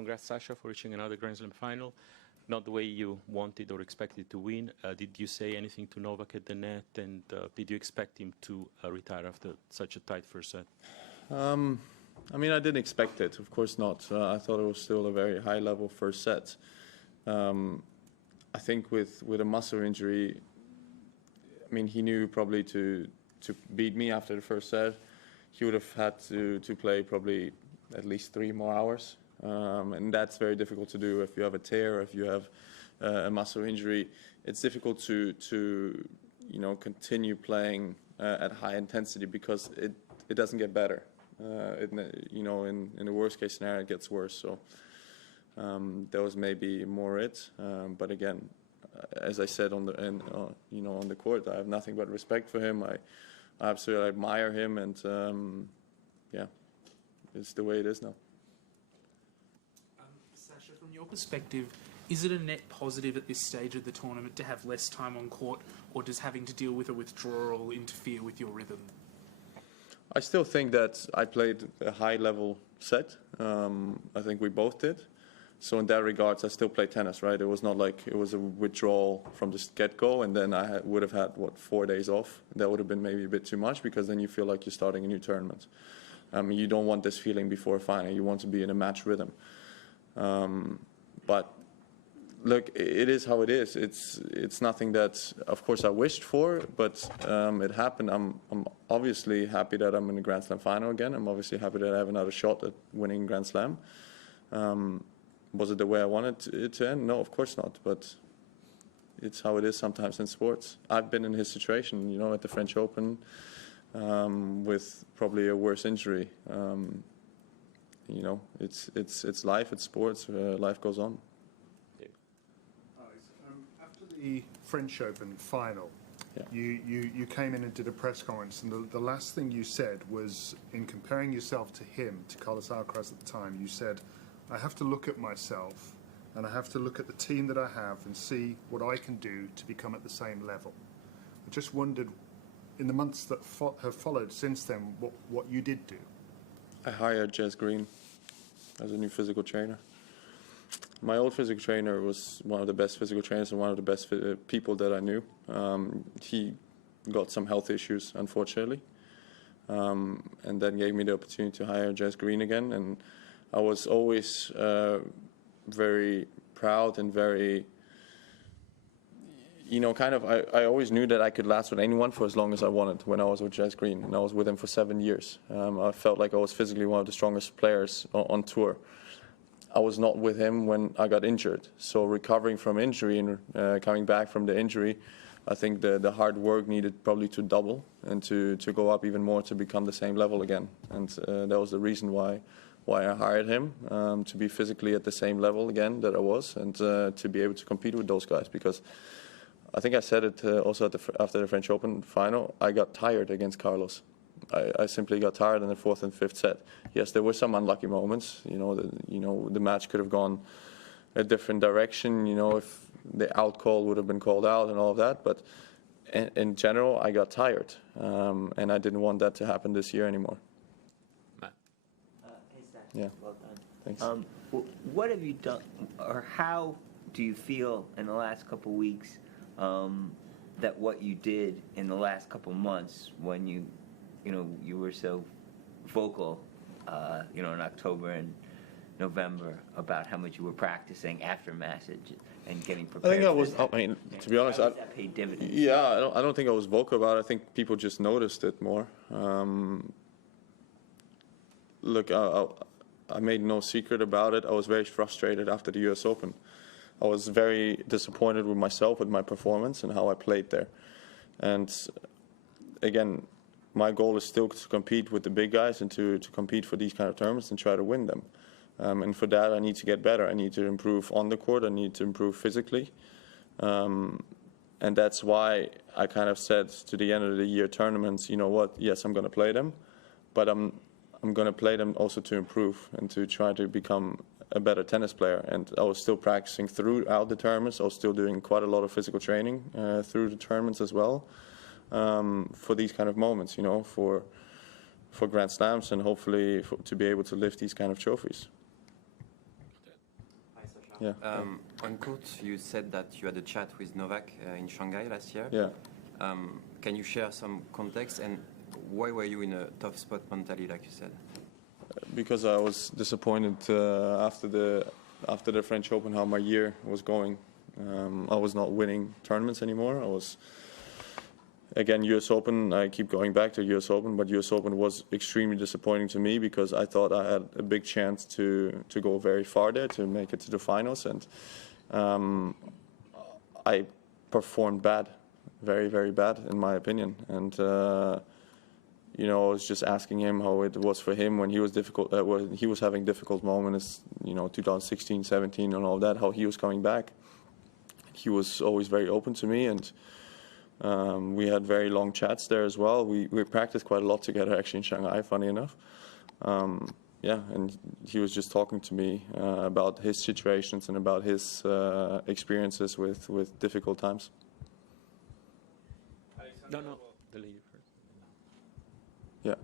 congrats, Sasha, for reaching another Grand Slam final. Not the way you wanted or expected to win. Did you say anything to Novak at the net, and did you expect him to retire after such a tight first set? I mean, I didn't expect it, of course not. I thought it was still a very high-level first set. I think with a muscle injury, I mean, he knew probably to beat me after the first set, he would have had to play probably at least 3 more hours. And that's very difficult to do if you have a tear, if you have a muscle injury. It's difficult to continue playing at high intensity because it doesn't get better. In the worst case scenario, it gets worse. So that was maybe more it. But again, as I said on the court, I have nothing but respect for him. I absolutely admire him, and yeah, it's the way it is now. Sasha, from your perspective, is it a net positive at this stage of the tournament to have less time on court, or does having to deal with a withdrawal interfere with your rhythm? I still think that I played a high-level set. I think we both did. So in that regards, I still play tennis, right? It was not like it was a withdrawal from the get-go, and then I would have had, 4 days off. That would have been maybe a bit too much, because then you feel like you're starting a new tournament. You don't want this feeling before a final. You want to be in a match rhythm. But look, it is how it is. It's nothing that, of course, I wished for, but it happened. I'm obviously happy that I'm in the Grand Slam final again. I'm obviously happy that I have another shot at winning Grand Slam. Was it the way I wanted it to end? No, of course not. But it's how it is sometimes in sports. I've been in his situation, at the French Open, with probably a worse injury. It's life, it's sports, life goes on. After the French Open final, yeah. you came in and did a press conference, and the last thing you said was, in comparing yourself to him, to Carlos Alcaraz at the time, you said, I have to look at myself and I have to look at the team that I have and see what I can do to become at the same level. I just wondered, in the months that have followed since then, what you did do. I hired Jess Green as a new physical trainer. My old physical trainer was one of the best physical trainers and one of the best people that I knew. He got some health issues, unfortunately, and then gave me the opportunity to hire Jess Green again. And I was always very proud and very, I always knew that I could last with anyone for as long as I wanted when I was with Jess Green, and I was with him for 7 years. I felt like I was physically one of the strongest players on tour. I was not with him when I got injured. So recovering from injury and coming back from the injury, I think the hard work needed probably to double and to go up even more to become the same level again. And that was the reason why I hired him, to be physically at the same level again that I was, and to be able to compete with those guys. Because I think I said it also after the French Open final, I got tired against Carlos. I simply got tired in the 4th and 5th set. Yes, there were some unlucky moments. The match could have gone a different direction. If the out call would have been called out and all of that. But in general, I got tired, and I didn't want that to happen this year anymore. Matt. Hey, Zach. Yeah. Well done. Thanks. What have you done, or how do you feel in the last couple weeks that what you did in the last couple months, when you were so vocal, in October and November, about how much you were practicing after matches and getting prepared? I think I was. To be honest, that paid dividends? Yeah, I don't think I was vocal about it. I think people just noticed it more. Look, I made no secret about it. I was very frustrated after the U.S. Open. I was very disappointed with myself, with my performance and how I played there. And again, my goal is still to compete with the big guys and to compete for these kind of tournaments and try to win them. And for that, I need to get better. I need to improve on the court. I need to improve physically. And that's why I kind of said to the end of the year tournaments, you know what, yes, I'm going to play them, but I'm going to play them also to improve and to try to become a better tennis player. And I was still practicing throughout the tournaments. I was still doing quite a lot of physical training through the tournaments as well, for these kind of moments, for Grand Slams, and hopefully to be able to lift these kind of trophies. Yeah. On court, you said that you had a chat with Novak in Shanghai last year. Yeah. Can you share some context, and why were you in a tough spot mentally, like you said? Because I was disappointed after the French Open how my year was going. I was not winning tournaments anymore. I was, again, US Open, I keep going back to US Open, but US Open was extremely disappointing to me because I thought I had a big chance to go very far there, to make it to the finals, and I performed bad, very, very bad in my opinion. And you know, I was just asking him how it was for him when he was when he was having difficult moments, you know, 2016, 17 and all that, how he was coming back. He was always very open to me, and we had very long chats there as well. We practiced quite a lot together actually in Shanghai, funny enough. Yeah, and he was just talking to me about his situations and about his experiences with difficult times. No, the lady first. Yeah.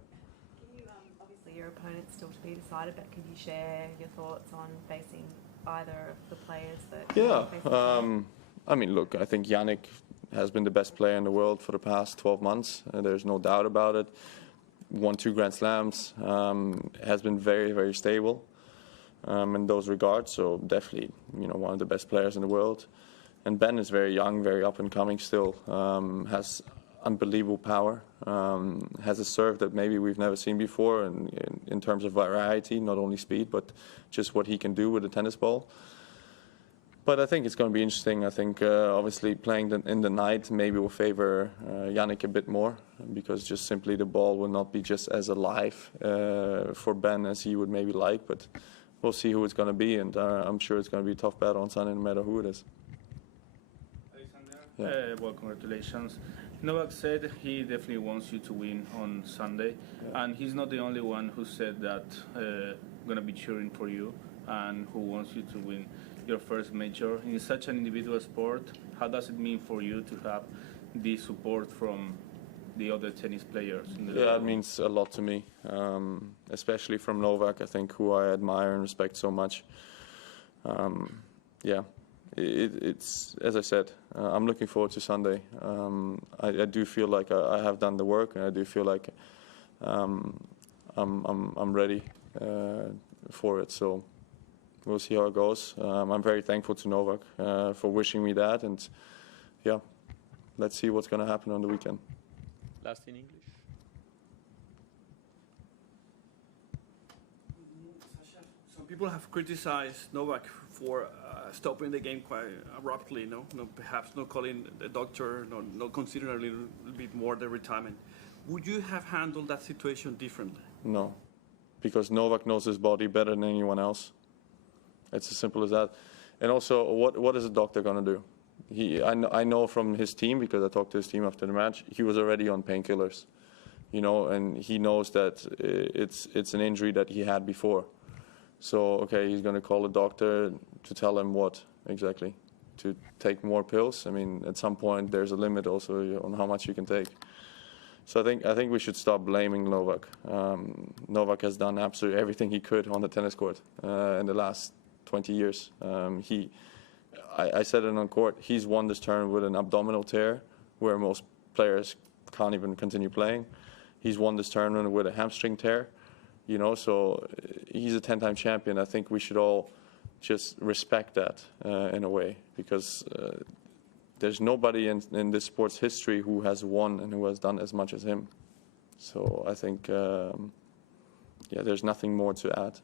Can you, obviously your opponent's still to be decided, but could you share your thoughts on facing either of the players that Yeah, facing I mean, look, I think Jannik has been the best player in the world for the past 12 months. There's no doubt about it. Won 2 Grand Slams, has been very, very stable in those regards. So definitely, you know, one of the best players in the world. And Ben is very young, very up and coming still. Has unbelievable power. Has a serve that maybe we've never seen before in terms of variety, not only speed, but just what he can do with a tennis ball. But I think it's going to be interesting. I think obviously playing in the night maybe will favor Jannik a bit more, because just simply the ball will not be just as alive for Ben as he would maybe like. But we'll see who it's going to be, and I'm sure it's going to be a tough battle on Sunday no matter who it is. Alexander, well, congratulations. Novak said he definitely wants you to win on Sunday, and he's not the only one who said that going to be cheering for you and who wants you to win your first major. In such an individual sport, how does it mean for you to have the support from the other tennis players? Yeah, it means a lot to me, especially from Novak, I think, who I admire and respect so much. Yeah, it's as I said, I'm looking forward to Sunday. I do feel like I have done the work, and I do feel like I'm ready for it. So we'll see how it goes. I'm very thankful to Novak for wishing me that, and yeah, let's see what's going to happen on the weekend. Last in English. Some people have criticized Novak for stopping the game quite abruptly. Perhaps not calling the doctor, not considering a little bit more the retirement. Would you have handled that situation differently? No, because Novak knows his body better than anyone else. It's as simple as that. And also, what is a doctor going to do? I know from his team, because I talked to his team after the match, he was already on painkillers, you know, and he knows that it's an injury that he had before. So, okay, he's going to call a doctor to tell him what exactly? To take more pills? I mean, at some point, there's a limit also on how much you can take. So I think we should stop blaming Novak. Novak has done absolutely everything he could on the tennis court in the last 20 years. I said it on court, he's won this tournament with an abdominal tear where most players can't even continue playing. He's won this tournament with a hamstring tear, you know, so he's a 10-time champion. I think we should all just respect that in a way, because there's nobody in this sport's history who has won and who has done as much as him. So I think, yeah, there's nothing more to add.